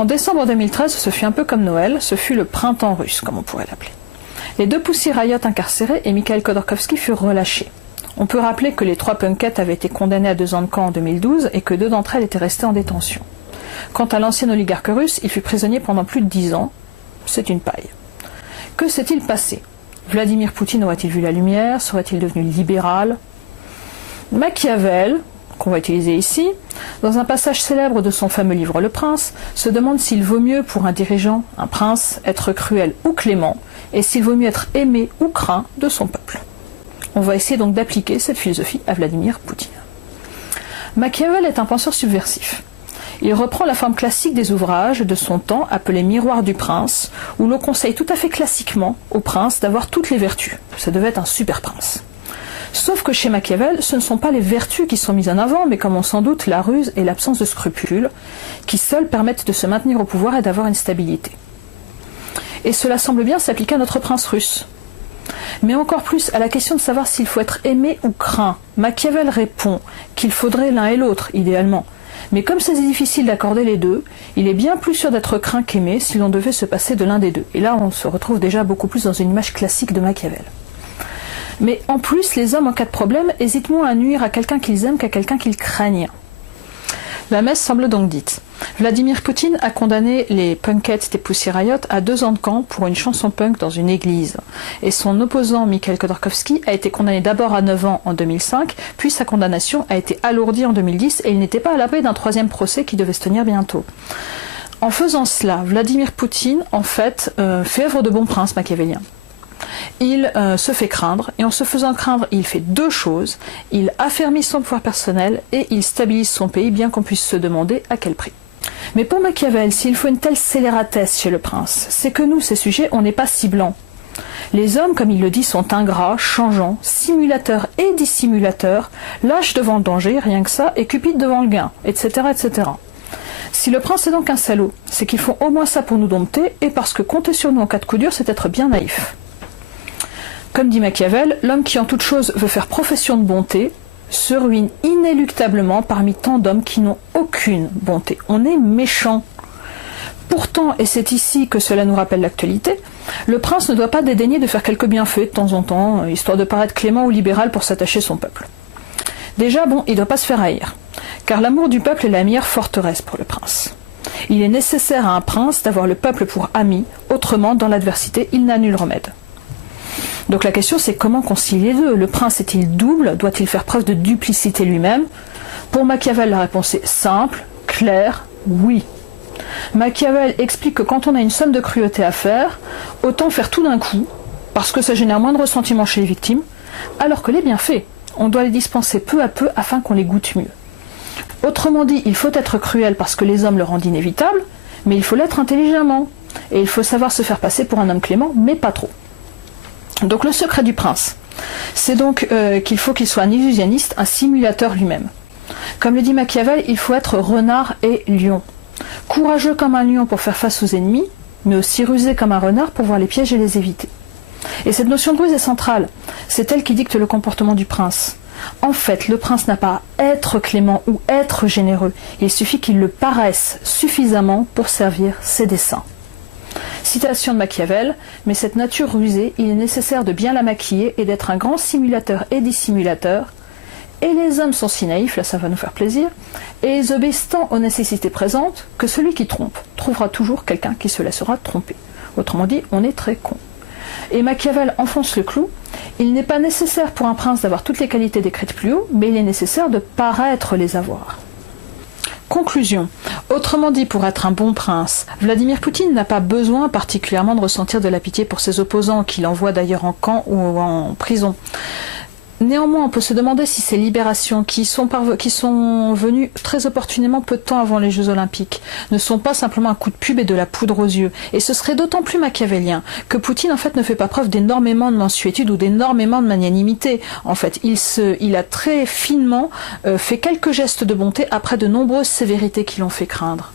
En décembre 2013, ce fut un peu comme Noël, ce fut le printemps russe, comme on pourrait l'appeler. Les 2 Pussy Riot incarcérés et Mikhail Khodorkovsky furent relâchés. On peut rappeler que les 3 punkettes avaient été condamnées à 2 ans de camp en 2012 et que 2 d'entre elles étaient restées en détention. Quant à l'ancien oligarque russe, il fut prisonnier pendant plus de 10 ans. C'est une paille. Que s'est-il passé? Vladimir Poutine aurait-il vu la lumière? Serait-il devenu libéral? Machiavel, qu'on va utiliser ici, dans un passage célèbre de son fameux livre Le Prince, se demande s'il vaut mieux pour un dirigeant, un prince, être cruel ou clément, et s'il vaut mieux être aimé ou craint de son peuple. On va essayer donc d'appliquer cette philosophie à Vladimir Poutine. Machiavel est un penseur subversif. Il reprend la forme classique des ouvrages de son temps appelés Miroirs du prince, où l'on conseille tout à fait classiquement au prince d'avoir toutes les vertus. Ça devait être un super prince. Sauf que chez Machiavel, ce ne sont pas les vertus qui sont mises en avant, mais comme on s'en doute, la ruse et l'absence de scrupules, qui seuls permettent de se maintenir au pouvoir et d'avoir une stabilité. Et cela semble bien s'appliquer à notre prince russe. Mais encore plus à la question de savoir s'il faut être aimé ou craint. Machiavel répond qu'il faudrait l'un et l'autre, idéalement. Mais comme c'est difficile d'accorder les deux, il est bien plus sûr d'être craint qu'aimé si l'on devait se passer de l'un des deux. Et là, on se retrouve déjà beaucoup plus dans une image classique de Machiavel. Mais en plus, les hommes, en cas de problème, hésitent moins à nuire à quelqu'un qu'ils aiment qu'à quelqu'un qu'ils craignent. La messe semble donc dite. Vladimir Poutine a condamné les punkettes des Pussy Riot à 2 ans de camp pour une chanson punk dans une église. Et son opposant Mikhail Khodorkovsky a été condamné d'abord à 9 ans en 2005, puis sa condamnation a été alourdie en 2010 et il n'était pas à l'abri d'un 3e procès qui devait se tenir bientôt. En faisant cela, Vladimir Poutine, en fait, fait œuvre de bon prince machiavélien. Il se fait craindre, et en se faisant craindre, il fait 2 choses. Il affermit son pouvoir personnel et il stabilise son pays, bien qu'on puisse se demander à quel prix. Mais pour Machiavel, s'il faut une telle scélératesse chez le prince, c'est que nous, ces sujets, on n'est pas si blancs. Les hommes, comme il le dit, sont ingrats, changeants, simulateurs et dissimulateurs, lâches devant le danger, rien que ça, et cupides devant le gain, etc., etc. Si le prince est donc un salaud, c'est qu'ils font au moins ça pour nous dompter, et parce que compter sur nous en cas de coup dur, c'est être bien naïf. Comme dit Machiavel, l'homme qui en toute chose veut faire profession de bonté se ruine inéluctablement parmi tant d'hommes qui n'ont aucune bonté. On est méchant. Pourtant, et c'est ici que cela nous rappelle l'actualité, le prince ne doit pas dédaigner de faire quelques bienfaits de temps en temps, histoire de paraître clément ou libéral pour s'attacher son peuple. Déjà, bon, il ne doit pas se faire haïr, car l'amour du peuple est la meilleure forteresse pour le prince. Il est nécessaire à un prince d'avoir le peuple pour ami, autrement, dans l'adversité, il n'a nul remède. Donc la question c'est comment concilier les deux. Le prince est-il double? Doit-il faire preuve de duplicité lui-même? Pour Machiavel, la réponse est simple, claire, oui. Machiavel explique que quand on a une somme de cruauté à faire, autant faire tout d'un coup, parce que ça génère moins de ressentiment chez les victimes, alors que les bienfaits, on doit les dispenser peu à peu afin qu'on les goûte mieux. Autrement dit, il faut être cruel parce que les hommes le rendent inévitable, mais il faut l'être intelligemment. Et il faut savoir se faire passer pour un homme clément, mais pas trop. Donc le secret du prince, c'est donc qu'il faut qu'il soit un illusionniste, un simulateur lui-même. Comme le dit Machiavel, il faut être renard et lion. Courageux comme un lion pour faire face aux ennemis, mais aussi rusé comme un renard pour voir les pièges et les éviter. Et cette notion de ruse est centrale, c'est elle qui dicte le comportement du prince. En fait, le prince n'a pas à être clément ou être généreux, il suffit qu'il le paraisse suffisamment pour servir ses desseins. Citation de Machiavel, mais cette nature rusée, il est nécessaire de bien la maquiller et d'être un grand simulateur et dissimulateur. Et les hommes sont si naïfs, là ça va nous faire plaisir, et ils obéissent tant aux nécessités présentes que celui qui trompe trouvera toujours quelqu'un qui se laissera tromper. Autrement dit, on est très con. Et Machiavel enfonce le clou, il n'est pas nécessaire pour un prince d'avoir toutes les qualités décrites plus haut, mais il est nécessaire de paraître les avoir. Conclusion. Autrement dit, pour être un bon prince, Vladimir Poutine n'a pas besoin particulièrement de ressentir de la pitié pour ses opposants, qu'il envoie d'ailleurs en camp ou en prison. Néanmoins, on peut se demander si ces libérations, qui sont venues très opportunément peu de temps avant les Jeux Olympiques, ne sont pas simplement un coup de pub et de la poudre aux yeux. Et ce serait d'autant plus machiavélien que Poutine, en fait, ne fait pas preuve d'énormément de mansuétude ou d'énormément de magnanimité. En fait, il a très finement fait quelques gestes de bonté après de nombreuses sévérités qui l'ont fait craindre.